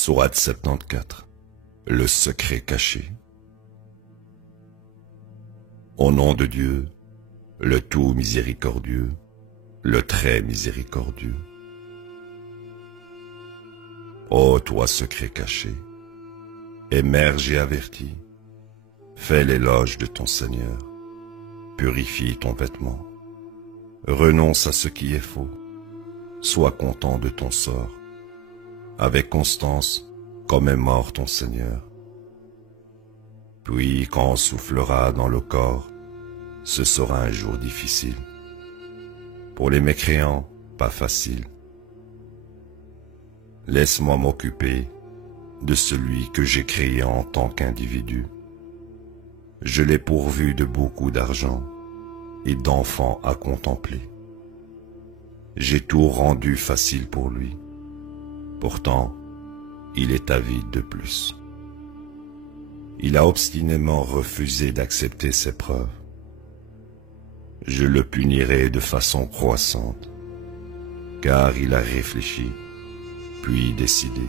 Sourate 74. Le secret caché. Au nom de Dieu, le tout miséricordieux, le très miséricordieux. Ô toi secret caché, émerge et avertis, fais l'éloge de ton Seigneur, purifie ton vêtement, renonce à ce qui est faux, sois content de ton sort, avec constance comme est mort ton Seigneur. Puis quand on soufflera dans le corps, ce sera un jour difficile. Pour les mécréants, pas facile. Laisse-moi m'occuper de celui que j'ai créé en tant qu'individu. Je l'ai pourvu de beaucoup d'argent et d'enfants à contempler. J'ai tout rendu facile pour lui. Pourtant, il est avide de plus. Il a obstinément refusé d'accepter ses preuves. Je le punirai de façon croissante, car il a réfléchi, puis décidé.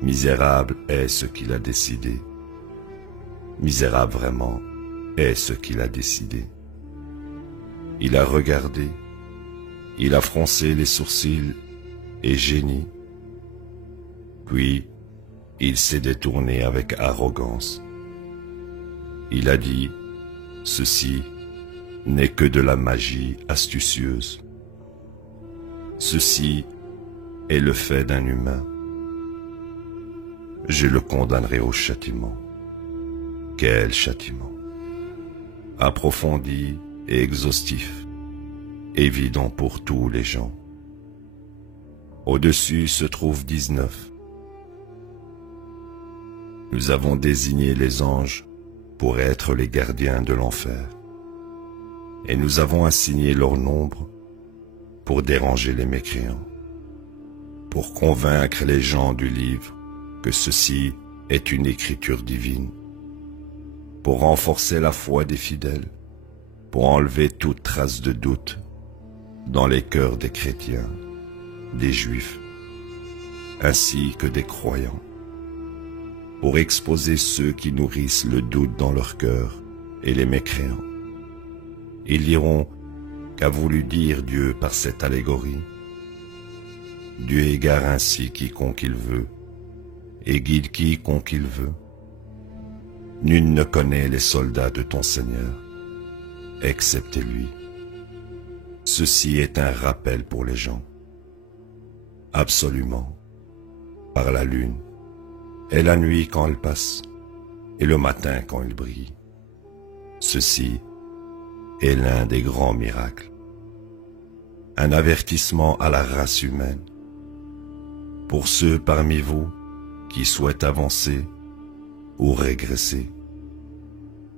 Misérable est ce qu'il a décidé. Misérable vraiment est ce qu'il a décidé. Il a regardé, il a froncé les sourcils et géni. Puis, il s'est détourné avec arrogance. Il a dit, ceci n'est que de la magie astucieuse. Ceci est le fait d'un humain. Je le condamnerai au châtiment. Quel châtiment! Approfondi et exhaustif, évident pour tous les gens. Au-dessus se trouvent 19. Nous avons désigné les anges pour être les gardiens de l'enfer. Et nous avons assigné leur nombre pour déranger les mécréants, pour convaincre les gens du livre que ceci est une écriture divine, pour renforcer la foi des fidèles, pour enlever toute trace de doute dans les cœurs des chrétiens, des juifs, ainsi que des croyants, pour exposer ceux qui nourrissent le doute dans leur cœur et les mécréants. Ils diront qu'a voulu dire Dieu par cette allégorie. Dieu égare ainsi quiconque il veut et guide quiconque il veut. Nul ne connaît les soldats de ton Seigneur, excepté lui. Ceci est un rappel pour les gens. Absolument, par la lune, et la nuit quand elle passe, et le matin quand elle brille. Ceci est l'un des grands miracles. Un avertissement à la race humaine. Pour ceux parmi vous qui souhaitent avancer ou régresser.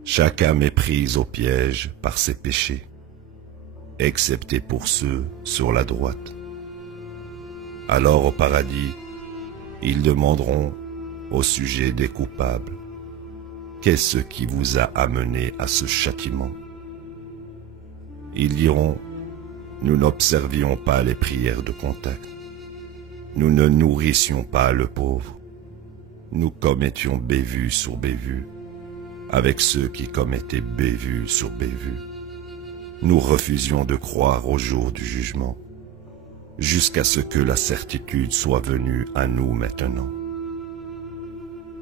Chaque âme est prise au piège par ses péchés, excepté pour ceux sur la droite. Alors au paradis, ils demanderont au sujet des coupables, qu'est-ce qui vous a amené à ce châtiment? Ils diront, nous n'observions pas les prières de contact, nous ne nourrissions pas le pauvre, nous commettions bévue sur bévue, avec ceux qui commettaient bévue sur bévue. Nous refusions de croire au jour du jugement, jusqu'à ce que la certitude soit venue à nous maintenant.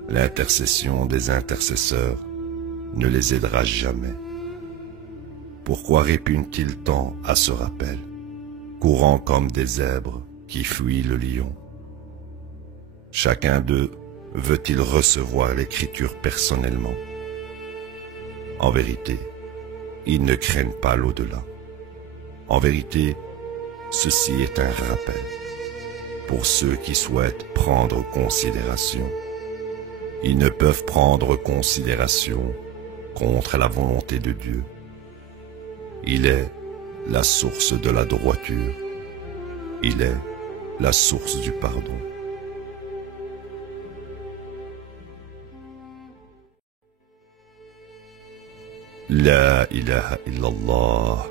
L'intercession des intercesseurs ne les aidera jamais. Pourquoi répugnent-ils tant à ce rappel, courant comme des zèbres qui fuient le lion? Chacun d'eux veut-il recevoir l'écriture personnellement? En vérité, ils ne craignent pas l'au-delà. En vérité, ceci est un rappel pour ceux qui souhaitent prendre considération. Ils ne peuvent prendre considération contre la volonté de Dieu. Il est la source de la droiture. Il est la source du pardon. La ilaha illallah